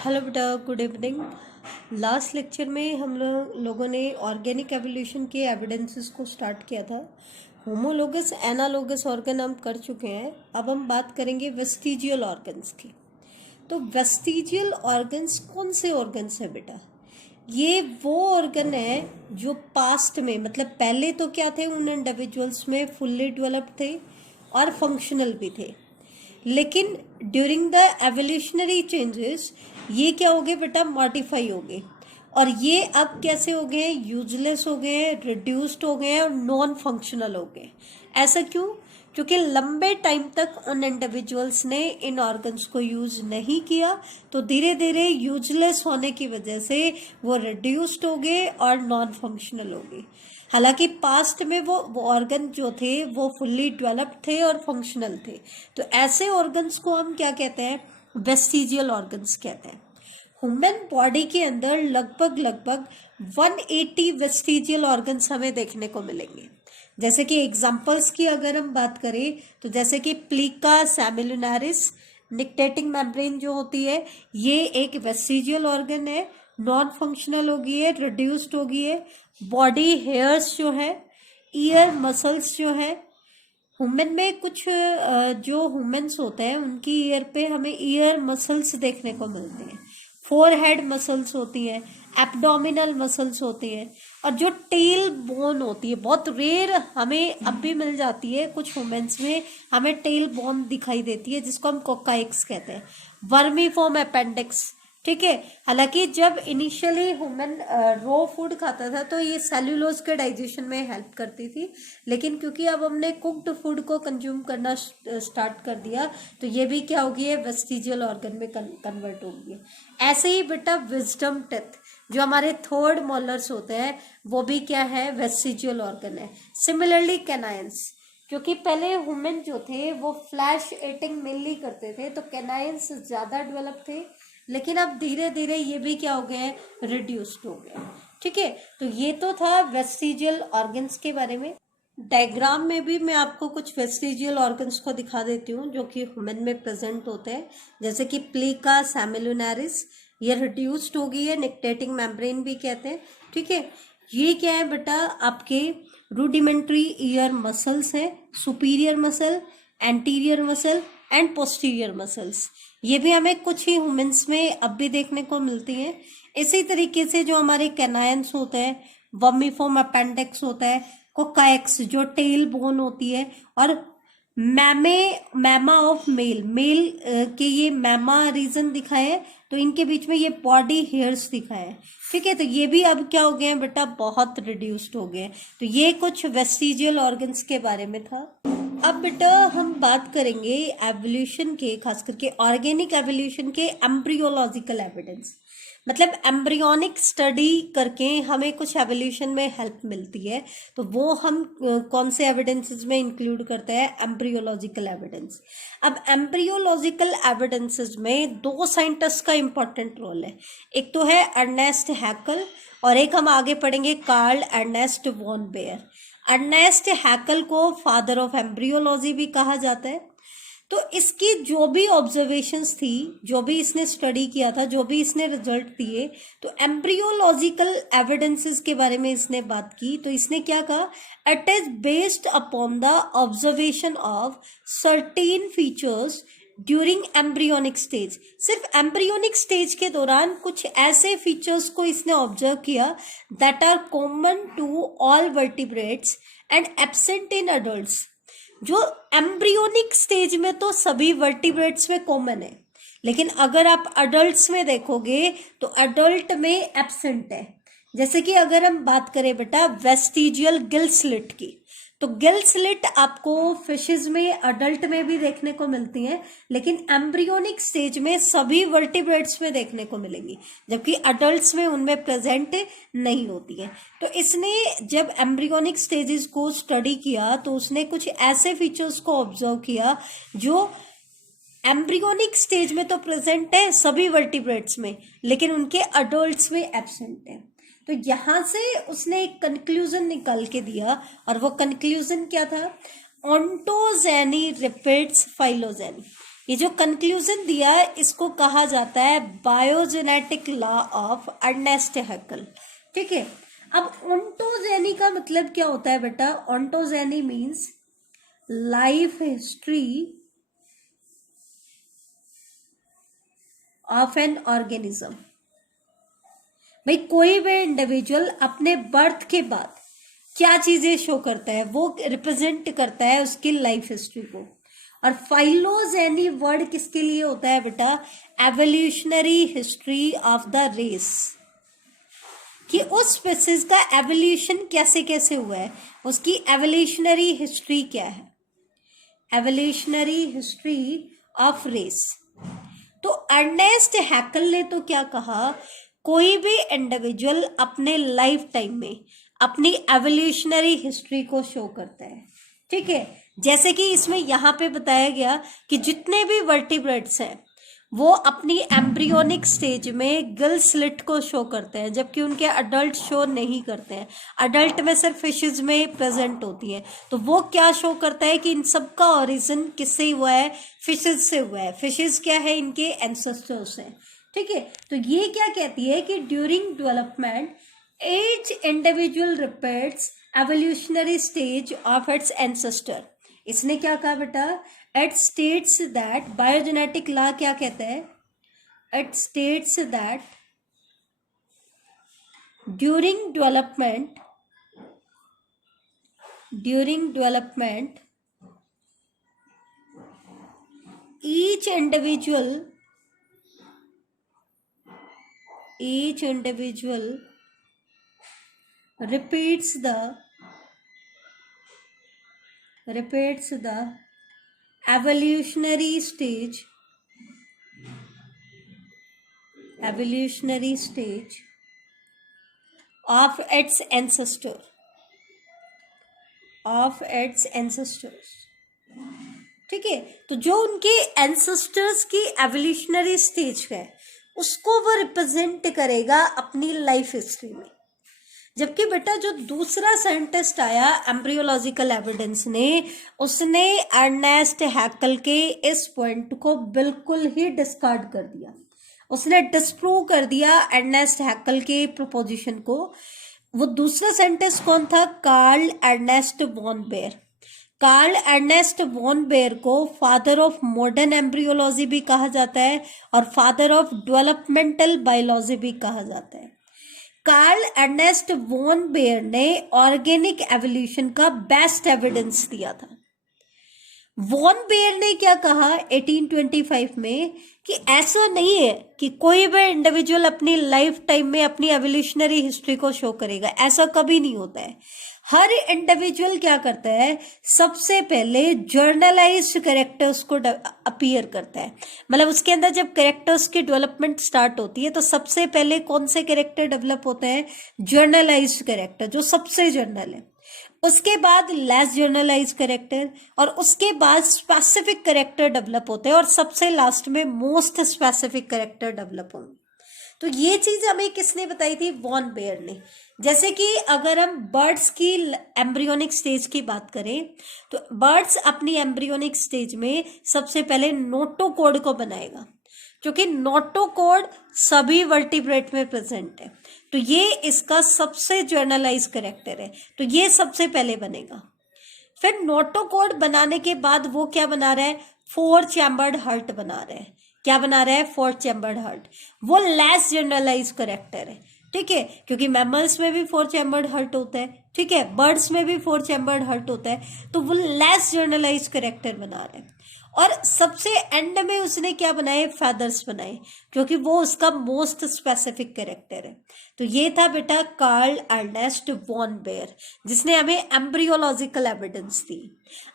Hello बेटा, good evening. Last lecture में हम लोगों ने ऑर्गेनिक एवोल्यूशन के एविडेंसेस को स्टार्ट किया था। होमोलोगस एनालोगस ऑर्गन हम कर चुके हैं। अब हम बात करेंगे वेस्टिजियल ऑर्गन्स की। तो वेस्टिजियल ऑर्गन्स कौन से ऑर्गन्स है बेटा? ये वो ऑर्गन है जो पास्ट में, मतलब पहले तो क्या थे, उन इंडिविजुअल्स में फुल्ली डेवलप्ड थे और फंक्शनल भी थे, लेकिन ड्यूरिंग द एवोल्यूशनरी चेंजेस ये क्या हो गए बेटा, मॉडिफाई हो गए। और ये अब कैसे हो गए? यूजलेस हो गए, रिड्यूस्ड हो गए और नॉन फंक्शनल हो गए। ऐसा क्यों? क्योंकि लंबे टाइम तक उन इंडिविजुअल्स ने इन ऑर्गन्स को यूज नहीं किया, तो धीरे धीरे यूजलेस होने की वजह से वो रिड्यूस्ड हो गए और नॉन फंक्शनल हो गए। हालांकि पास्ट में वो ऑर्गन जो थे वो फुल्ली डेवलप्ड थे और फंक्शनल थे। तो ऐसे ऑर्गन्स को हम क्या कहते हैं? वेस्टिजियल ऑर्गन्स कहते हैं। ह्यूमन बॉडी के अंदर लगभग 180 वेस्टिजियल ऑर्गन्स हमें देखने को मिलेंगे। जैसे कि एग्जांपल्स की अगर हम बात करें तो जैसे कि प्लीका सैमिलुनारिस, निक्टेटिंग मेम्ब्रेन जो होती है, ये एक वेस्टिजियल ऑर्गन है, नॉन फंक्शनल हो गई है, रिड्यूस्ड हो गई है। बॉडी हेयर्स जो है, ईयर मसल्स जो है, ह्यूमन में कुछ जो ह्यूमन्स होते हैं उनकी ईयर पे हमें ईयर मसल्स देखने को मिलते हैं। फोरहेड मसल्स होती है, एब्डोमिनल मसल्स होती है, और जो टेल बोन होती है बहुत रेयर हमें अब भी मिल जाती है। कुछ ह्यूमन्स में हमें टेल बोन दिखाई देती है जिसको हम कोकाइक्स कहते हैं। वर्मीफॉर्म अपेंडिक्स, ठीक है। हालांकि जब इनिशियली ह्यूमन रो फूड खाता था तो ये सेल्यूलोज के डाइजेशन में हेल्प करती थी, लेकिन क्योंकि अब हमने कुक्ड फूड को कंज्यूम करना स्टार्ट कर दिया तो ये भी क्या हो गई है, वेस्टिजियल ऑर्गन में कन्वर्ट हो गई है। ऐसे ही बेटा विजडम टेथ, जो हमारे थर्ड मोलर्स होते हैं, वो भी क्या है, वेस्टिजियल ऑर्गन है। सिमिलरली कैनाइंस, क्योंकि पहले ह्यूमन जो थे वो फ्लैश ईटिंग मेनली करते थे तो कैनाइंस ज़्यादा डेवलप थे, लेकिन अब धीरे धीरे ये भी क्या हो गए हैं, रिड्यूस्ड हो गए। ठीक है, तो ये तो था वेस्टिजियल ऑर्गन्स के बारे में। डायग्राम में भी मैं आपको कुछ वेस्टिजियल ऑर्गन्स को दिखा देती हूँ जो कि ह्यूमन में प्रेजेंट होते हैं। जैसे कि प्लीका सैमिलुनारिस, ये रिड्यूस्ड हो गई है, निक्टेटिंग मेम्ब्रेन भी कहते हैं। ठीक है, ये क्या है बेटा, आपके रूडिमेंट्री ईयर मसल्स है, superior muscle, anterior muscle and posterior muscles. ये भी हमें कुछ ही ह्यूमन्स में अब भी देखने को मिलती हैं। इसी तरीके से जो हमारे कैनायंस होते हैं, वर्मीफॉर्म अपेंडिक्स होता है, कोकाइक्स जो टेल बोन होती है, और मैमा ऑफ मेल, मेल के ये मैमा रीजन दिखाए है, तो इनके बीच में ये बॉडी हेयर्स दिखाए है। ठीक है, तो ये भी अब क्या हो गए हैं बेटा, बहुत रिड्यूस्ड हो गए हैं। तो ये कुछ वेस्टिजियल ऑर्गन्स के बारे में था। अब बेटा हम बात करेंगे एवोल्यूशन के, खास करके ऑर्गेनिक एवोल्यूशन के एम्ब्रियोलॉजिकल एविडेंस। मतलब एम्ब्रियोनिक स्टडी करके हमें कुछ एवोल्यूशन में हेल्प मिलती है, तो वो हम कौन से एविडेंसेस में इंक्लूड करते हैं? Embryological evidence. अब एम्ब्रियोलॉजिकल एविडेंसेस में दो साइंटिस्ट का इंपॉर्टेंट रोल है। एक तो है अर्नेस्ट हैकल और एक हम आगे पढ़ेंगे Karl Ernst von Baer. Ernst Haeckel को फादर ऑफ एम्ब्रियोलॉजी भी कहा जाता है। तो इसकी जो भी ऑब्जर्वेशंस थी, जो भी इसने स्टडी किया था, जो भी इसने रिजल्ट दिए, तो एम्ब्रियोलॉजिकल एविडेंसेस के बारे में इसने बात की। तो इसने क्या कहा? It is based upon the observation of certain features during embryonic stage. सिर्फ एम्ब्रियोनिक स्टेज के दौरान कुछ ऐसे फीचर्स को इसने ऑब्जर्व किया that are common to all vertebrates and absent in adults. जो एम्ब्रियोनिक स्टेज में तो सभी वर्टिब्रेट्स में कॉमन है, लेकिन अगर आप अडल्ट्स में देखोगे तो अडल्ट में एब्सेंट है। जैसे कि अगर हम बात करें बेटा वेस्टिजियल गिल स्लिट की, तो गिल स्लिट आपको फिशेस में अडल्ट में भी देखने को मिलती हैं, लेकिन एम्ब्रियोनिक स्टेज में सभी वर्टिब्रेट्स में देखने को मिलेंगी, जबकि अडल्ट्स में उनमें प्रेजेंट नहीं होती है। तो इसने जब एम्ब्रियोनिक स्टेजेस को स्टडी किया तो उसने कुछ ऐसे फीचर्स को ऑब्जर्व किया जो एम्ब्रियोनिक स्टेज में तो प्रेजेंट है सभी वर्टिब्रेट्स में, लेकिन उनके अडल्ट्स में एब्सेंट है। तो यहां से उसने एक कंक्लूजन निकाल के दिया, और वो कंक्लूजन क्या था? Ontogeny repeats phylogeny. ये जो कंक्लूजन दिया है इसको कहा जाता है बायोजेनेटिक लॉ ऑफ अर्नेस्ट हैकल। ठीक है, अब ओंटोजेनी का मतलब क्या होता है बेटा? Ontogeny means life history of an organism. भाई कोई भी इंडिविजुअल अपने बर्थ के बाद क्या चीजें शो करता है, वो रिप्रेजेंट करता है उसकी लाइफ हिस्ट्री को। और फाइलोजेनी वर्ड किसके लिए होता है बेटा? Evolutionary history of the race, कि उस स्पीसीज का एवोल्यूशन कैसे कैसे हुआ है, उसकी एवोल्यूशनरी हिस्ट्री क्या है, एवोल्यूशनरी हिस्ट्री ऑफ रेस। तो अर्नेस्ट हैकल ने तो क्या कहा, कोई भी इंडिविजुअल अपने लाइफ टाइम में अपनी एवोल्यूशनरी हिस्ट्री को शो करता है। ठीक है, जैसे कि इसमें यहाँ पे बताया गया कि जितने भी वर्टिब्रेट्स हैं वो अपनी एम्ब्रियोनिक स्टेज में गिल स्लिट को शो करते हैं, जबकि उनके अडल्ट शो नहीं करते हैं। अडल्ट में सिर्फ फिशेज में प्रेजेंट होती है। तो वो क्या शो करता है कि इन सब का ओरिजिन किससे हुआ है? फिशेज से हुआ है। फिशेज क्या है? इनके एंसेस्टर्स हैं। ठीक है, तो ये क्या कहती है कि during development each individual repeats evolutionary stage of its ancestor। इसने क्या कहा बेटा? It states that biogenetic law क्या कहता है? It states that during development each individual repeats the evolutionary stage of its ancestors। ठीक है, तो जो उनके एंसेस्टर्स की एवोल्यूशनरी स्टेज है उसको वो रिप्रेजेंट करेगा अपनी लाइफ हिस्ट्री में। जबकि बेटा जो दूसरा साइंटिस्ट आया एम्ब्रियोलॉजिकल एविडेंस ने, उसने अर्नेस्ट हैकल के इस पॉइंट को बिल्कुल ही डिस्कार्ड कर दिया। उसने डिस्प्रूव कर दिया अर्नेस्ट हैकल के प्रोपोजिशन को। वो दूसरा साइंटिस्ट कौन था? Karl Ernst von Baer. Karl Ernst von Baer को फादर ऑफ मॉडर्न एम्ब्रियोलॉजी भी कहा जाता है और फादर ऑफ डेवलपमेंटल बायोलॉजी भी कहा जाता है। कार्ल अर्नेस्ट वॉन बेयर ने ऑर्गेनिक एवोल्यूशन का बेस्ट एविडेंस दिया था। वॉन बेयर ने क्या कहा 1825 में कि ऐसा नहीं है कि कोई भी इंडिविजुअल अपनी लाइफ टाइम में अपनी एवोल्यूशनरी हिस्ट्री को शो करेगा। ऐसा कभी नहीं होता है। हर इंडिविजुअल क्या करता है? सबसे पहले जर्नलाइज्ड कैरेक्टर्स को अपीयर करता है। मतलब उसके अंदर जब कैरेक्टर्स की डेवलपमेंट स्टार्ट होती है तो सबसे पहले कौन से कैरेक्टर डेवलप होते हैं? जर्नलाइज्ड कैरेक्टर, जो सबसे जर्नल है। उसके बाद लेस जर्नलाइज कैरेक्टर, और उसके बाद स्पेसिफिक कैरेक्टर डेवलप होते हैं, और सबसे लास्ट में मोस्ट स्पेसिफिक कैरेक्टर डेवलप होंगे। तो ये चीज हमें किसने बताई थी? वॉन बेयर ने। जैसे कि अगर हम बर्ड्स की एम्ब्रियोनिक स्टेज की बात करें तो बर्ड्स अपनी एम्ब्रियोनिक स्टेज में सबसे पहले नोटोकोड को बनाएगा, क्योंकि नोटोकोड सभी वर्टिब्रेट में प्रेजेंट है। तो ये इसका सबसे जर्नलाइज कैरेक्टर है, तो ये सबसे पहले बनेगा। फिर नोटोकोड बनाने के बाद वो क्या बना रहा है? 4 चैम्बर्ड हार्ट बना रहा है। क्या बना रहा है? 4 चैम्बर्ड हार्ट। वो लेस जर्नलाइज कैरेक्टर है। ठीक है, क्योंकि मैमल्स में भी 4 चैम्बर्ड हार्ट होता है। ठीक है, बर्ड्स में भी 4 चैम्बर्ड हार्ट होता है। तो वो लेस जर्नलाइज कैरेक्टर बना रहा है। और सबसे एंड में उसने क्या बनाए? फेदर्स बनाए, क्योंकि वो उसका मोस्ट स्पेसिफिक कैरेक्टर है। तो ये था बेटा कार्ल अर्नेस्ट वॉन बेयर, जिसने हमें एम्ब्रियोलॉजिकल एविडेंस दी।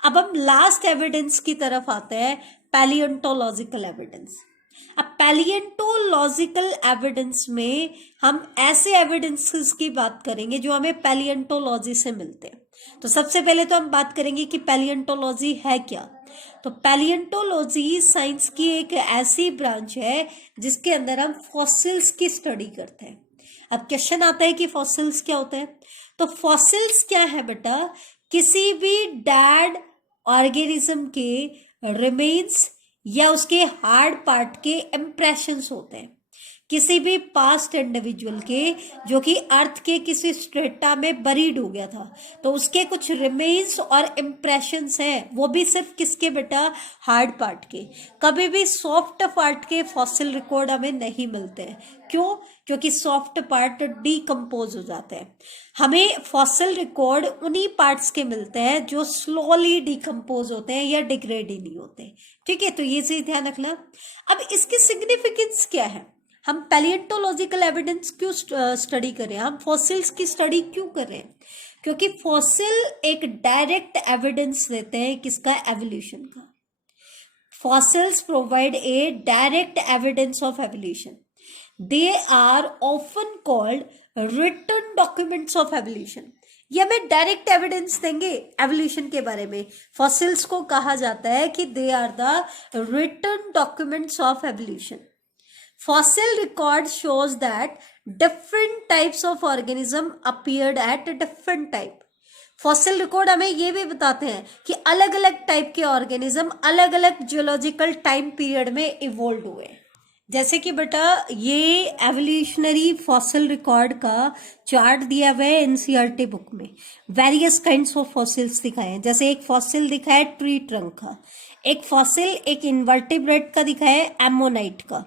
अब हम लास्ट एविडेंस की तरफ आते हैं, पैलियोंटोलॉजिकल एविडेंस। अब पैलियोंटोलॉजिकल एविडेंस में हम ऐसे एविडेंसेस की बात करेंगे जो हमें पैलियोंटोलॉजी से मिलते हैं। तो सबसे पहले तो हम बात करेंगे कि पैलियोंटोलॉजी है क्या। तो पैलियोंटोलॉजी साइंस की एक ऐसी ब्रांच है जिसके अंदर हम फॉसिल्स की स्टडी करते हैं। अब क्वेश्चन आता है कि फॉसिल्स क्या होता है? तो फॉसिल्स क्या है बेटा? किसी भी डेड ऑर्गेनिज्म के रिमेन्स या उसके हार्ड पार्ट के इम्प्रेशंस होते हैं किसी भी पास्ट इंडिविजुअल के जो कि अर्थ के किसी स्ट्रेटा में बरीड हो गया था, तो उसके कुछ रिमेन्स और इम्प्रेशंस हैं, वो भी सिर्फ किसके बेटा, हार्ड पार्ट के। कभी भी सॉफ्ट पार्ट के फॉसिल रिकॉर्ड हमें नहीं मिलते हैं। क्यों? क्योंकि सॉफ्ट पार्ट डीकम्पोज हो जाते हैं। हमें फॉसिल रिकॉर्ड उन्हीं पार्ट्स के मिलते हैं जो स्लोली डीकम्पोज होते हैं या डिग्रेड ही नहीं होते। ठीक है, तो ये चीज ध्यान रखना। अब इसकी सिग्निफिकेंस क्या है? हम पैलियोंटोलॉजिकल एविडेंस क्यों स्टडी कर रहे हैं, हम फॉसिल्स की स्टडी क्यों कर रहे हैं? क्योंकि फॉसिल एक डायरेक्ट एविडेंस देते हैं किसका, एवोल्यूशन का। Fossils provide a direct evidence of evolution. They are often called written documents of evolution. ये हमें डायरेक्ट एविडेंस देंगे एवोल्यूशन के बारे में। फॉसिल्स को कहा जाता है कि they are the written documents of evolution. Fossil record shows that different types of organism appeared at different type. Fossil record हमें ये भी बताते हैं कि अलग अलग टाइप के ऑर्गेनिज्म अलग अलग जियोलॉजिकल टाइम पीरियड में इवोल्व हुए। जैसे कि बेटा ये एवोल्यूशनरी फॉसिल रिकॉर्ड का चार्ट दिया हुआ है एनसीईआरटी बुक में। वेरियस काइंड्स ऑफ फॉसिल्स दिखाए हैं। जैसे एक फॉसिल दिखा है ट्री ट्रंक का, एक फॉसिल एक इन्वर्टिब्रेट का दिखा है एमोनाइट का,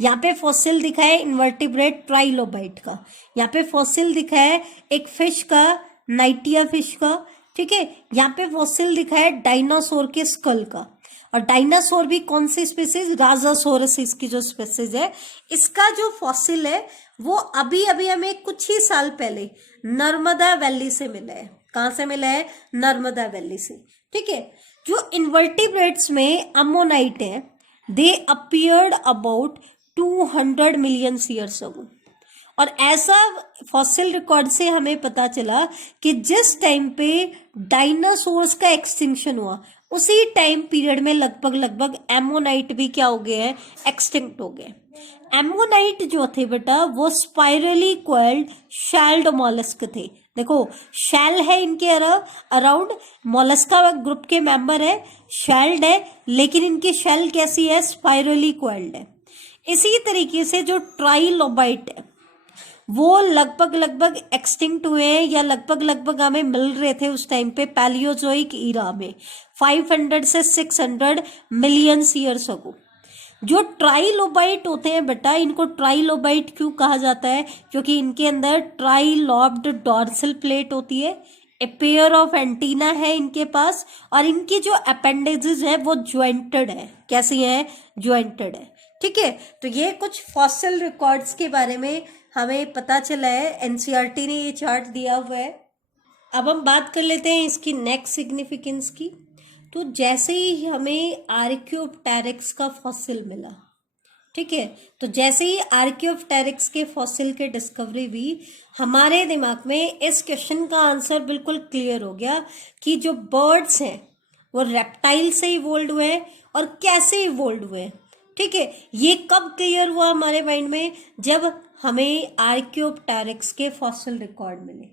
यहाँ पे फॉसिल दिखा है इन्वर्टिब्रेट ट्राइलोबाइट का, यहाँ पे फॉसिल दिखा है एक फिश का नाइटिया फिश का। ठीक है, यहाँ पे फॉसिल दिखा है डायनासोर के स्कल का। और डायनासोर भी कौन सी स्पीसीज, राजासोरस इसकी जो स्पीसीज है। इसका जो फॉसिल है वो अभी अभी हमें कुछ ही साल पहले नर्मदा वैली से मिला है। कहाँ से मिला है? नर्मदा वैली से। ठीक है, जो इन्वर्टिब्रेट्स में अमोनाइट है, they appeared about 200 million years ago. और ऐसा फॉसिल रिकॉर्ड से हमें पता चला कि जिस टाइम पे डायनासोर्स का एक्सटिंक्शन हुआ उसी टाइम पीरियड में लगभग एमोनाइट भी क्या हो गए हैं, एक्सटिंक्ट हो गए। एमोनाइट जो थे बेटा वो स्पाइरली कोइल्ड शैल्ड मॉलस्क थे। देखो शैल है इनके अराउंड, मोलस्का ग्रुप के मेंबर है, शैल्ड है, लेकिन इनकी शेल कैसी है, स्पाइरली कोइल्ड है। इसी तरीके से जो ट्राइलोबाइट है वो लगभग एक्सटिंक्ट हुए हैं या लगभग हमें मिल रहे थे उस टाइम पे पैलियोजोइक ईरा में 500 से 600 मिलियन ईयर्स अगो। जो ट्राइलोबाइट होते हैं बेटा, इनको ट्राइलोबाइट क्यों कहा जाता है? क्योंकि इनके अंदर ट्राइलॉब्ड डॉर्सल प्लेट होती है, ए पेयर ऑफ एंटीना है इनके पास, और इनकी जो अपेंडेजेस है वो ज्वाइंटेड है। कैसी है? ज्वाइंटेड है। ठीक है, तो ये कुछ फॉसिल रिकॉर्ड्स के बारे में हमें पता चला है, एनसीईआरटी ने ये चार्ट दिया हुआ है। अब हम बात कर लेते हैं इसकी नेक्स्ट सिग्निफिकेंस की। तो जैसे ही हमें आर्कियोप्टेरिक्स का फॉसिल मिला, ठीक है, तो जैसे ही आर्कियोप्टेरिक्स के फॉसिल के डिस्कवरी हुई, हमारे दिमाग में इस क्वेश्चन का आंसर बिल्कुल क्लियर हो गया कि जो बर्ड्स हैं वो रेप्टाइल से इवोल्व हुए हैं और कैसे इवोल्व हुए हैं। ठीक है, ये कब क्लियर हुआ हमारे माइंड में? जब हमें आर्कियोप्टेरिक्स के फॉसिल रिकॉर्ड मिले।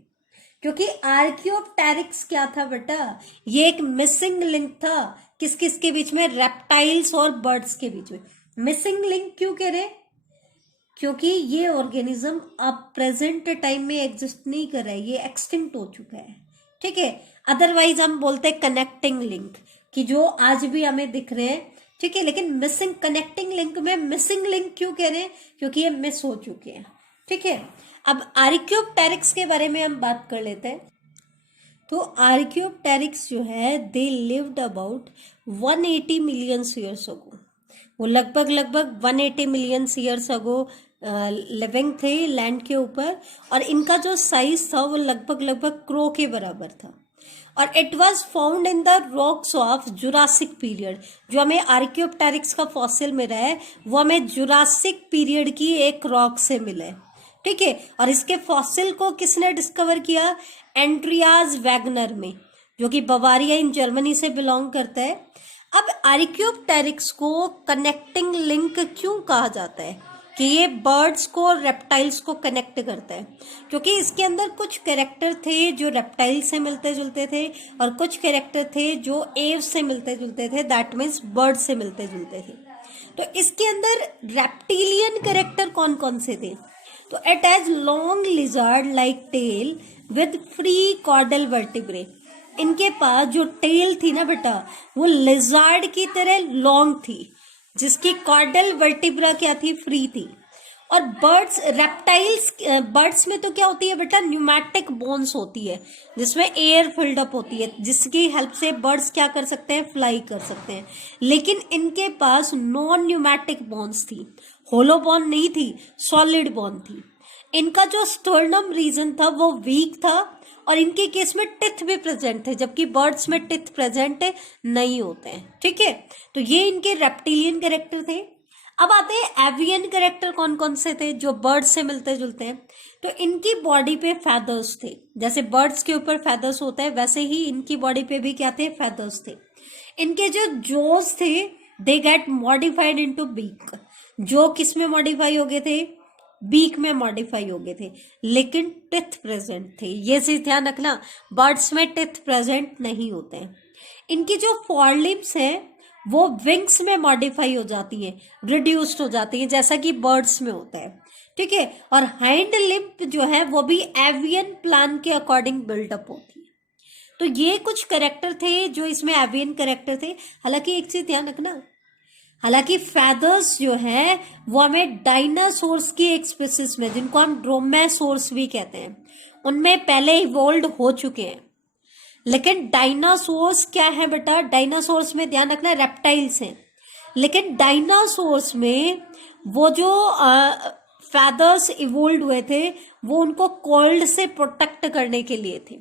क्योंकि आर्कियोप्टेरिक्स क्या था बेटा, ये एक मिसिंग लिंक था किस किस के बीच में, रेप्टाइल्स और बर्ड्स के बीच में। मिसिंग लिंक क्यों कह रहे? क्योंकि ये ऑर्गेनिज्म अब प्रेजेंट टाइम में एग्जिस्ट नहीं कर रहा है, ये एक्सटिंक्ट हो चुका है। ठीक है, अदरवाइज हम बोलते हैं कनेक्टिंग लिंक, कि जो आज भी हमें दिख रहे हैं। ठीक है, लेकिन मिसिंग, कनेक्टिंग लिंक में मिसिंग लिंक क्यों कह रहे हैं? क्योंकि ये मिस हो चुके हैं। ठीक है, अब आर्कियोप्टेरिक्स के बारे में हम बात कर लेते हैं। तो आर्कियोप्टेरिक्स जो है they lived about 180 million years अगो। वो लगभग 180 मिलियन ईयर्स अगो लिविंग थे लैंड के ऊपर, और इनका जो साइज था वो लगभग क्रो के बराबर था। और it was found in the rocks of Jurassic period. जो हमें आर्कियोप्टेरिक्स का फॉसिल मिला है वो हमें जुरासिक पीरियड की एक रॉक से मिला है। ठीक है, और इसके फॉसिल को किसने डिस्कवर किया? एंड्रियाज वैगनर में, जो कि बवारिया इन जर्मनी से बिलोंग करता है। अब आर्कियोप्टेरिक्स को कनेक्टिंग लिंक क्यों कहा जाता है? कि ये बर्ड्स को रेप्टाइल्स को कनेक्ट करता है, क्योंकि इसके अंदर कुछ कैरेक्टर थे जो रेप्टाइल से मिलते जुलते थे और कुछ कैरेक्टर थे जो एव से मिलते जुलते थे, दैट मीन्स बर्ड से मिलते जुलते थे। तो इसके अंदर रेप्टिलियन कैरेक्टर कौन कौन से थे? तो it has long lizard like tail with free caudal vertebrae. इनके पास जो टेल थी ना बेटा, वो लिजर्ड की तरह लॉन्ग थी, जिसकी कॉर्डल वर्टिब्रा क्या थी? फ्री थी। और बर्ड्स, रेप्टाइल्स, बर्ड्स में तो क्या होती है बेटा? न्यूमैटिक बोन्स होती है, जिसमें एयर फिल्ड अप होती है, जिसकी हेल्प से बर्ड्स क्या कर सकते हैं? फ्लाई कर सकते हैं। लेकिन इनके पास नॉन न्यूमैटिक बोन्स थी, होलो बोन नहीं थी, सॉलिड बोन थी। इनका जो स्टर्नम रीजन था वो वीक था, और इनके केस में टिथ भी प्रेजेंट थे, जबकि बर्ड्स में टिथ प्रेजेंट नहीं होते हैं। ठीक है, तो ये इनके रेप्टिलियन कैरेक्टर थे। अब आते हैं एवियन कैरेक्टर कौन कौन से थे जो बर्ड्स से मिलते जुलते हैं। तो इनकी बॉडी पे फेदर्स थे, जैसे बर्ड्स के ऊपर फेदर्स होता है वैसे ही इनकी बॉडी पे भी क्या थे? फेदर्स थे। इनके जो जोज थे they get modified into beak. जो किस में मॉडिफाई हो गए थे? बीक में मॉडिफाई हो गए थे, लेकिन टिथ प्रेजेंट थे। ये चीज ध्यान रखना, बर्ड्स में टिथ प्रेजेंट नहीं होते हैं। इनकी जो फॉरलिम्स हैं वो विंग्स में मॉडिफाई हो जाती हैं, रिड्यूस्ड हो जाती हैं, जैसा कि बर्ड्स में होता है। ठीक है, और हाइंड लिम्प जो है वो भी एवियन प्लान के अकॉर्डिंग बिल्डअप होती है। तो ये कुछ कैरेक्टर थे जो इसमें एवियन कैरेक्टर थे। हालांकि एक चीज ध्यान रखना, हालांकि फेदर्स जो है वो हमें डायनासोर्स की एक स्पीसीज में, जिनको हम ड्रोमेसोर्स भी कहते हैं, उनमें पहले इवोल्व हो चुके हैं। लेकिन डायनासोर्स क्या है बेटा? डायनासोर्स में ध्यान रखना रेप्टाइल्स हैं, लेकिन डायनासोर्स में वो जो फेदर्स इवोल्व हुए थे वो उनको कोल्ड से प्रोटेक्ट करने के लिए थे।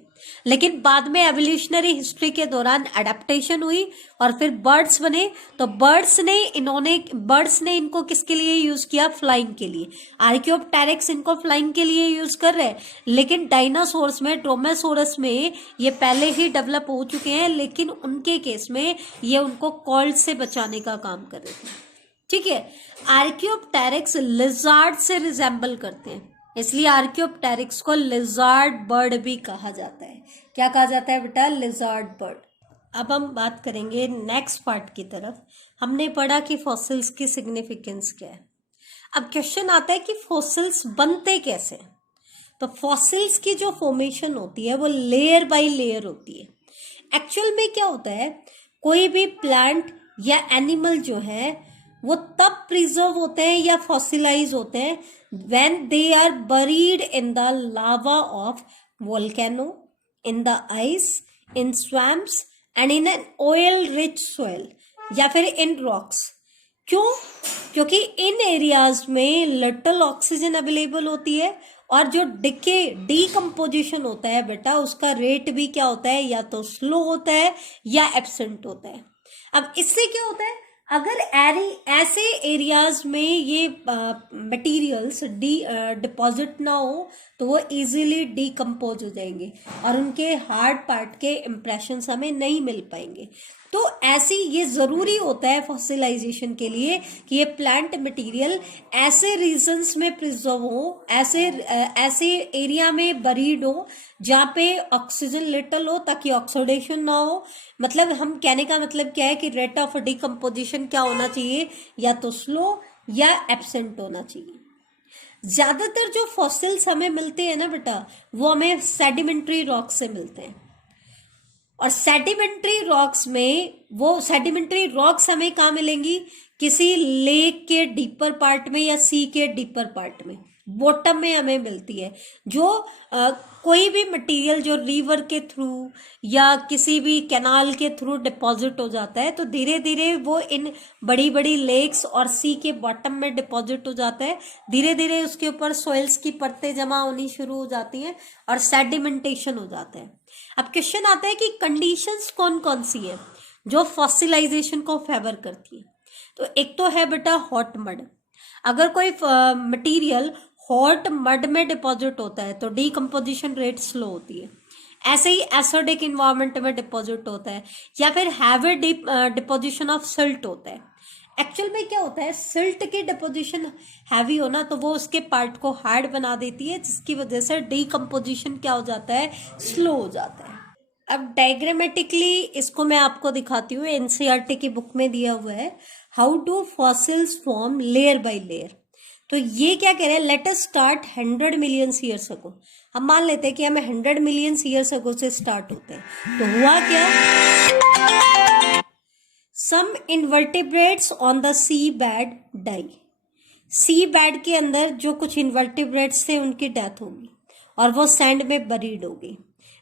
लेकिन बाद में एवोल्यूशनरी हिस्ट्री के दौरान एडेप्टेशन हुई और फिर बर्ड्स बने। तो बर्ड्स ने इनको किसके लिए यूज किया? फ्लाइंग के लिए। आर्कियोप्टेरिक्स इनको फ्लाइंग के लिए यूज कर रहे हैं, लेकिन डायनासोर्स में, ड्रोमेसोरस में ये पहले ही डेवलप हो चुके हैं, लेकिन उनके केस में ये उनको कोल्ड से बचाने का काम कर रहे थे। ठीक है, आर्कियोप्टेरिक्स लिजार्ड से रिजेंबल करते हैं, इसलिए आर्कियोप्टेरिक्स को लिजार्ड बर्ड भी कहा जाता है। क्या कहा जाता है बेटा? Lizard bird. अब हम बात करेंगे नेक्स्ट पार्ट की तरफ। हमने पढ़ा कि फॉसिल्स की सिग्निफिकेंस क्या है। अब क्वेश्चन आता है कि फॉसिल्स बनते कैसे? तो फॉसिल्स की जो फॉर्मेशन होती है वो लेयर बाय लेयर होती है। एक्चुअल में क्या होता है, कोई भी प्लांट या एनिमल जो है वो तब प्रिजर्व होते हैं या फॉसिलाइज होते हैं when they are buried in the lava of volcano, in the ice, in swamps and in an oil rich soil, या फिर in rocks। क्यों? क्योंकि इन एरियाज में लिटिल ऑक्सीजन अवेलेबल होती है, और जो डीकम्पोजिशन होता है बेटा, उसका रेट भी क्या होता है? या तो स्लो होता है या एब्सेंट होता है। अब इससे क्या होता है, अगर ऐसे एरियाज में ये मटेरियल्स डिपॉजिट ना हो तो वो इजीली डीकम्पोज हो जाएंगे और उनके हार्ड पार्ट के इम्प्रेशंस हमें नहीं मिल पाएंगे। तो ऐसी ये ज़रूरी होता है फॉसिलाइजेशन के लिए कि ये प्लांट मटेरियल ऐसे रीजन्स में प्रिजर्व हो, ऐसे एरिया में बरीड हो जहाँ पे ऑक्सीजन लिटल हो, ताकि ऑक्सीडेशन ना हो। मतलब हम कहने का मतलब क्या है कि रेट ऑफ डिकम्पोजिशन क्या होना चाहिए? या तो स्लो या एब्सेंट होना चाहिए। ज़्यादातर जो फॉसिल्स हमें मिलते हैं ना बेटा, वो हमें सेडिमेंट्री रॉक से मिलते हैं, और सेडिमेंट्री रॉक्स में, वो सेडिमेंट्री रॉक्स हमें कहाँ मिलेंगी? किसी लेक के डीपर पार्ट में या सी के डीपर पार्ट में, बॉटम में हमें मिलती है। जो कोई भी मटेरियल जो रिवर के थ्रू या किसी भी कैनाल के थ्रू डिपॉजिट हो जाता है, तो धीरे धीरे वो इन बड़ी बड़ी लेक्स और सी के बॉटम में डिपॉजिट हो जाता है। धीरे धीरे उसके ऊपर सॉइल्स की परतें जमा होनी शुरू हो जाती हैं और सेडिमेंटेशन हो जाता है। अब क्वेश्चन आता है कि कंडीशंस कौन कौन सी है जो फॉसिलाइजेशन को फेवर करती है। तो एक तो है बेटा हॉट मड। अगर कोई मटेरियल हॉट मड में डिपॉजिट होता है तो डीकम्पोजिशन रेट स्लो होती है। ऐसे ही एसिडिक इन्वायरमेंट में डिपॉजिट होता है, या फिर हैवी डिपॉजिशन ऑफ सिल्ट होता है। एक्चुअल में क्या होता है, सिल्ट की डिपोजिशन हैवी हो ना तो वो उसके पार्ट को हार्ड बना देती है, जिसकी वजह से डीकम्पोजिशन क्या हो जाता है, स्लो हो जाता है। अब डायग्रामेटिकली इसको मैं आपको दिखाती हूँ, एनसीईआरटी की बुक में दिया हुआ है, how do fossils form layer by layer. तो ये क्या कह रहे हैं, let us start 100 million years अगो। हम मान लेते हैं कि हमें 100 मिलियन ईयर्स अगो से स्टार्ट होते हैं। तो हुआ क्या, some invertebrates on the sea bed die. Sea bed के अंदर जो कुछ इन्वर्टिब्रेट्स थे उनकी डेथ होगी और वो सैंड में बरीड हो गई।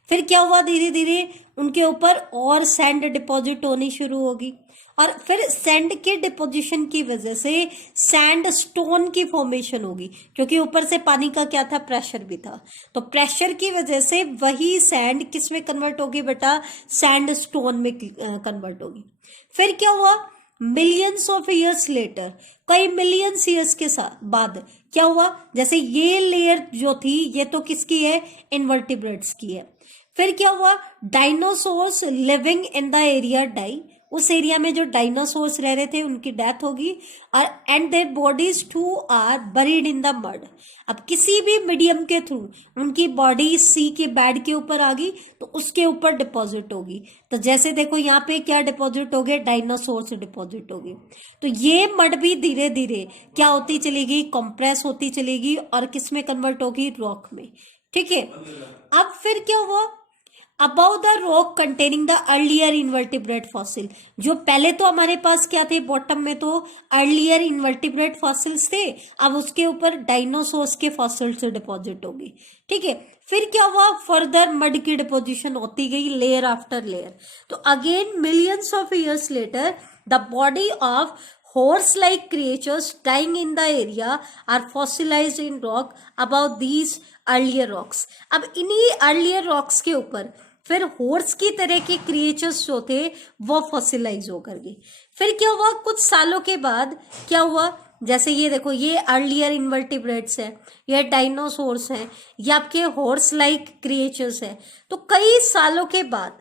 फिर क्या हुआ, धीरे धीरे उनके ऊपर और सैंड डिपॉजिट होनी शुरू होगी और फिर सैंड के डिपोजिशन की वजह से सैंड स्टोन की फॉर्मेशन होगी, क्योंकि ऊपर से पानी का क्या था, प्रेशर भी था। तो प्रेशर की वजह से वही सैंड किस में कन्वर्ट होगी बेटा, सैंड स्टोन में कन्वर्ट होगी। फिर क्या हुआ, मिलियंस ऑफ ईयर्स लेटर, कई मिलियंस ईयर्स के साथ बाद क्या हुआ, जैसे ये लेयर जो थी ये तो किसकी है, इन्वर्टिब्रेट्स की है। फिर क्या हुआ, dinosaurs living in the area die, उस एरिया में जो डायनासोर्स रह रहे थे उनकी डेथ होगी और and their bodies too are buried in the mud. अब किसी भी मीडियम के थ्रू उनकी बॉडी सी के बेड के ऊपर आ गई तो उसके ऊपर डिपॉजिट होगी। तो जैसे देखो यहाँ पे क्या डिपॉजिट हो गए, डायनासोर्स डिपॉजिट होगी। तो ये मड भी धीरे धीरे क्या होती चलेगी, कंप्रेस होती चलेगी और किस में कन्वर्ट होगी, रॉक में। ठीक है, अब फिर क्या हुआ, about the rock containing the earlier invertebrate fossil, जो पहले तो हमारे पास क्या थे, बॉटम में तो अर्लियर इन्वर्टिब्रेट फॉसिल्स थे, अब उसके ऊपर डायनासोर्स के फॉसिल्स डिपॉजिट होगी। ठीक है, फिर क्या हुआ, फर्दर मड की डिपोजिशन होती गई लेयर आफ्टर लेयर। तो again millions of years later the body of horse like creatures dying in the area are fossilized in rock above these earlier rocks। अब इन्हीं earlier rocks के ऊपर फिर horse की तरह के क्रिएचर्स जो थे वो फॉसिलाइज होकर गए। फिर क्या हुआ, कुछ सालों के बाद क्या हुआ, जैसे ये देखो ये अर्लियर इन्वर्टिब्रेट्स है, ये डायनासोर्स हैं, ये आपके हॉर्स लाइक क्रिएचर्स है। तो कई सालों के बाद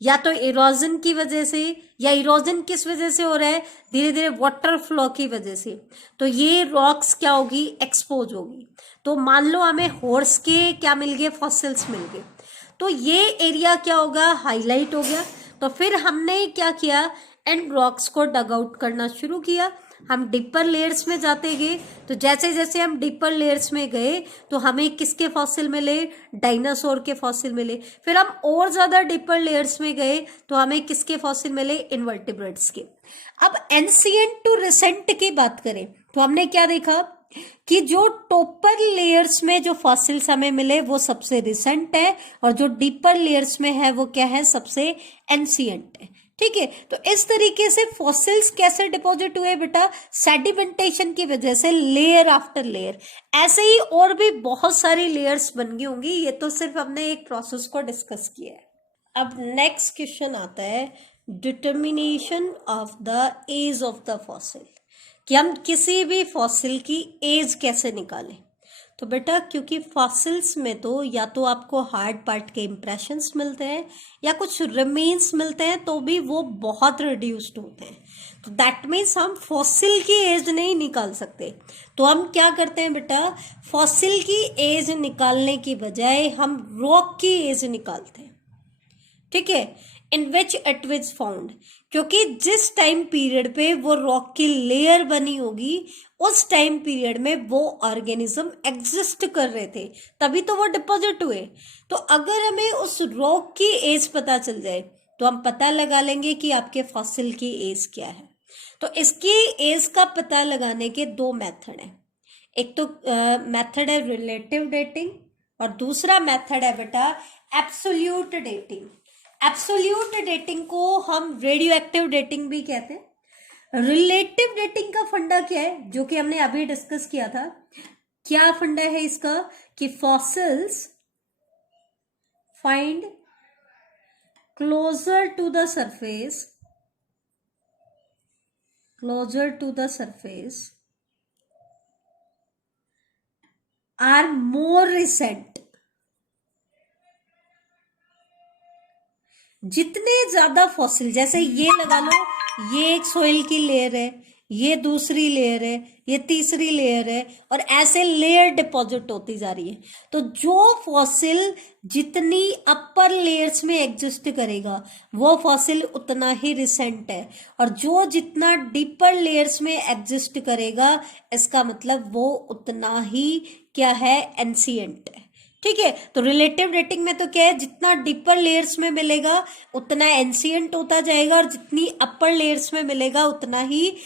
या तो इरोजन की वजह से, या इरोजन किस वजह से हो रहा है, धीरे धीरे वाटर फ्लो की वजह से, तो ये रॉक्स क्या होगी, एक्सपोज होगी। तो मान लो हमें हॉर्स के क्या मिल गए, फॉसिल्स मिल गए, तो ये एरिया क्या होगा, हाईलाइट हो गया। तो फिर हमने क्या किया, एंड रॉक्स को डग आउट करना शुरू किया। हम डीपर लेयर्स में जाते गए, तो जैसे जैसे हम डीपर लेयर्स में गए तो हमें किसके फॉसिल मिले, डायनासोर के फॉसिल मिले। फिर हम और ज्यादा डीपर लेयर्स में गए तो हमें किसके फॉसिल मिले, इन्वर्टिब्रेट्स के। अब एंशिएंट टू रिसेंट की बात करें तो हमने क्या देखा कि जो टॉपर लेयर्स में जो फॉसिल्स हमें मिले वो सबसे रिसेंट है और जो डीपर लेयर्स में है वो क्या है, सबसे एंशिएंट है। ठीक है, तो इस तरीके से फॉसिल्स कैसे डिपॉजिट हुए बेटा, सेडिमेंटेशन की वजह से, लेयर आफ्टर लेयर। ऐसे ही और भी बहुत सारी लेयर्स बन गई होंगी, ये तो सिर्फ हमने एक प्रोसेस को डिस्कस किया है। अब नेक्स्ट क्वेश्चन आता है, determination of the age of the fossil, कि हम किसी भी फॉसिल की एज कैसे निकालें। तो बेटा क्योंकि फॉसिल्स में तो या तो आपको हार्ड पार्ट के इंप्रेशंस मिलते हैं या कुछ रिमेन्स मिलते हैं, तो भी वो बहुत रिड्यूस्ड होते हैं। तो दैट मीन्स हम फॉसिल की एज नहीं निकाल सकते। तो हम क्या करते हैं बेटा, फॉसिल की एज निकालने की बजाय हम रॉक की एज निकालते हैं। ठीक है, इन विच इट विज फाउंड, क्योंकि जिस टाइम पीरियड पे वो रॉक की लेयर बनी होगी उस टाइम पीरियड में वो ऑर्गेनिज्म एग्जिस्ट कर रहे थे, तभी तो वो डिपॉजिट हुए। तो अगर हमें उस रॉक की एज पता चल जाए तो हम पता लगा लेंगे कि आपके फॉसिल की एज क्या है। तो इसकी एज का पता लगाने के दो मेथड हैं। एक तो मेथड है रिलेटिव डेटिंग और दूसरा मेथड है बेटा एब्सोल्यूट डेटिंग। एब्सोल्यूट डेटिंग को हम रेडियो एक्टिव डेटिंग भी कहते हैं। रिलेटिव डेटिंग का फंडा क्या है, जो कि हमने अभी डिस्कस किया था। क्या फंडा है इसका, कि fossils find closer to the surface, are more recent. जितने ज्यादा फॉसिल, जैसे ये लगा लो, ये एक सोइल की लेयर है, ये दूसरी लेयर है, ये तीसरी लेयर है, और ऐसे लेयर डिपॉजिट होती जा रही है। तो जो फॉसिल जितनी अपर लेयर्स में एग्जिस्ट करेगा वो फॉसिल उतना ही रिसेंट है, और जो जितना डीपर लेयर्स में एग्जिस्ट करेगा इसका मतलब वो उतना ही क्या है, एंशिएंट है। ठीक है, तो रिलेटिव डेटिंग में तो क्या है, जितना डीपर लेयर्स में मिलेगा उतना एंशिएंट होता जाएगा, और जितनी अपर लेयर्स में मिलेगा उतना ही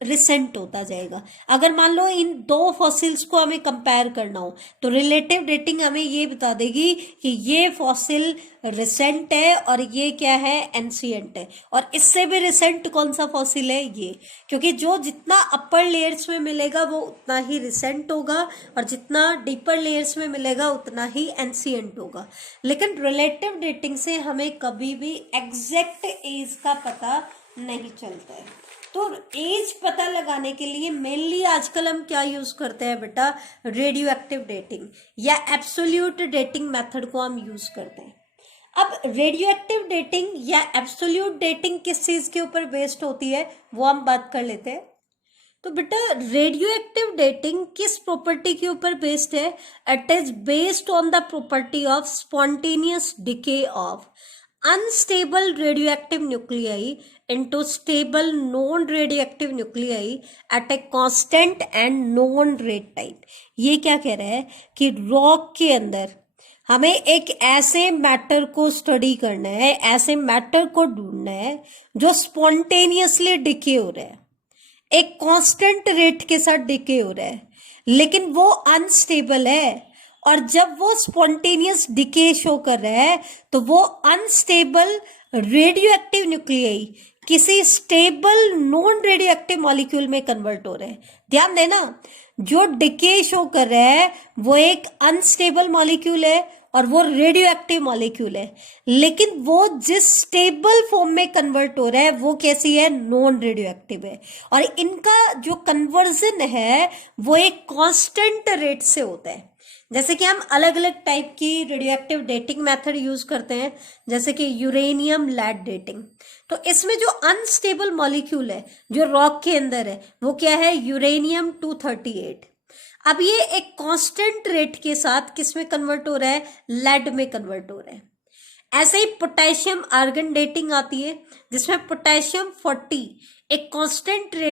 रिसेंट होता जाएगा। अगर मान लो इन दो फॉसिल्स को हमें कंपेयर करना हो तो रिलेटिव डेटिंग हमें ये बता देगी कि ये फॉसिल रिसेंट है और ये क्या है, एंशिएंट है। और इससे भी रिसेंट कौन सा फॉसिल है, ये, क्योंकि जो जितना अपर लेयर्स में मिलेगा वो उतना ही रिसेंट होगा, और जितना डीपर लेयर्स में मिलेगा उतना ही एंशिएंट होगा। लेकिन रिलेटिव डेटिंग से हमें कभी भी एग्जैक्ट एज का पता नहीं चलता है। तो एज पता लगाने के लिए मेनली आजकल हम क्या यूज करते हैं बेटा, रेडियो एक्टिव डेटिंग या एब्सोल्यूट डेटिंग मेथड को हम यूज करते हैं। अब रेडियो एक्टिव डेटिंग या एब्सोल्यूट डेटिंग किस चीज के ऊपर बेस्ड होती है वो हम बात कर लेते हैं। तो बेटा रेडियो एक्टिव डेटिंग किस प्रॉपर्टी के ऊपर बेस्ड है, it is based on the property of spontaneous decay of unstable radioactive nuclei into stable non-radioactive nuclei at a constant and known rate type। ये क्या कह रहा है कि रॉक के अंदर हमें एक ऐसे मैटर को स्टडी करना है, ऐसे मैटर को ढूंढना है जो स्पॉन्टेनियसली डिके हो रहा है, एक कांस्टेंट रेट के साथ डिके हो रहा है, लेकिन वो अनस्टेबल है। और जब वो स्पॉन्टेनियस डिके शो कर रहा है तो वो अनस्टेबल रेडियो एक्टिव न्यूक्लियाई किसी stable non radio active molecule में कन्वर्ट हो रहे हैं। ध्यान देना, जो डिके शो कर रहा है वो एक अनस्टेबल मॉलिक्यूल है और वो रेडियो एक्टिव मॉलिक्यूल है, लेकिन वो जिस स्टेबल फॉर्म में कन्वर्ट हो रहा है वो कैसी है, नॉन रेडियो एक्टिव है। और इनका जो कन्वर्जन है वो एक कांस्टेंट रेट से होता है। जैसे कि हम अलग अलग टाइप की radio active dating method use करते हैं, जैसे कि यूरेनियम लेड डेटिंग। तो इसमें जो अनस्टेबल मॉलिक्यूल है जो रॉक के अंदर है वो क्या है, यूरेनियम 238। अब ये एक कांस्टेंट रेट के साथ किस में कन्वर्ट हो रहा है, लेड में कन्वर्ट हो रहा है। ऐसे ही पोटेशियम आर्गन डेटिंग आती है जिसमें पोटेशियम 40 एक कांस्टेंट रेट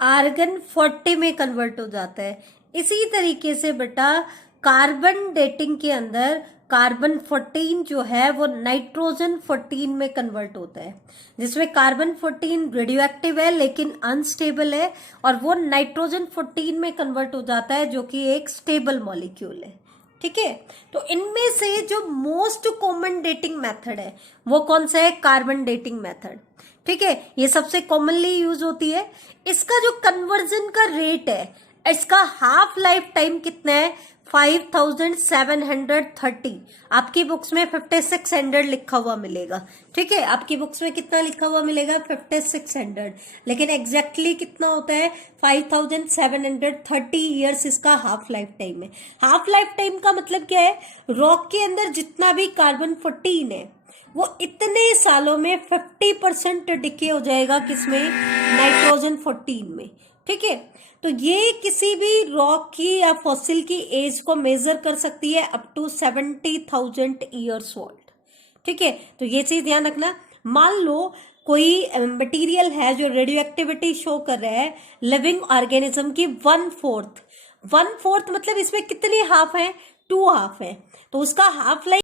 आर्गन 40 में कन्वर्ट हो जाता है। इसी तरीके से बेटा कार्बन डेटिंग के अंदर कार्बन 14 जो है वो नाइट्रोजन 14 में कन्वर्ट होता है, जिसमें कार्बन 14 रेडियो एक्टिव है लेकिन अनस्टेबल है, और वो नाइट्रोजन 14 में कन्वर्ट हो जाता है जो कि एक स्टेबल मॉलिक्यूल है। ठीक है, तो इनमें से जो मोस्ट कॉमन डेटिंग मेथड है वो कौन सा है, कार्बन डेटिंग मेथड। ठीक है, ये सबसे कॉमनली यूज होती है। इसका जो कन्वर्जन का रेट है, इसका हाफ लाइफ टाइम कितना है, 5730। आपकी बुक्स में 5600 लिखा हुआ मिलेगा। ठीक है, आपकी बुक्स में कितना लिखा हुआ मिलेगा, 5600, लेकिन एग्जैक्टली कितना होता है, 5730 ईयर्स इसका हाफ लाइफ टाइम है। हाफ लाइफ टाइम का मतलब क्या है, रॉक के अंदर जितना भी कार्बन 14 है वो इतने सालों में 50% डिके हो जाएगा, किसमें, नाइट्रोजन 14 में। ठीक है, तो ये किसी भी रॉक की या फॉसिल की एज को मेजर कर सकती है अप टू 70,000 ईयर्स ओल्ड। ठीक है, तो ये चीज ध्यान रखना। मान लो कोई मटेरियल है जो रेडियो एक्टिविटी शो कर रहा है लिविंग ऑर्गेनिज्म की 1/4 मतलब इसमें कितने हाफ है, 2 हाफ है, तो उसका हाफ लाइफ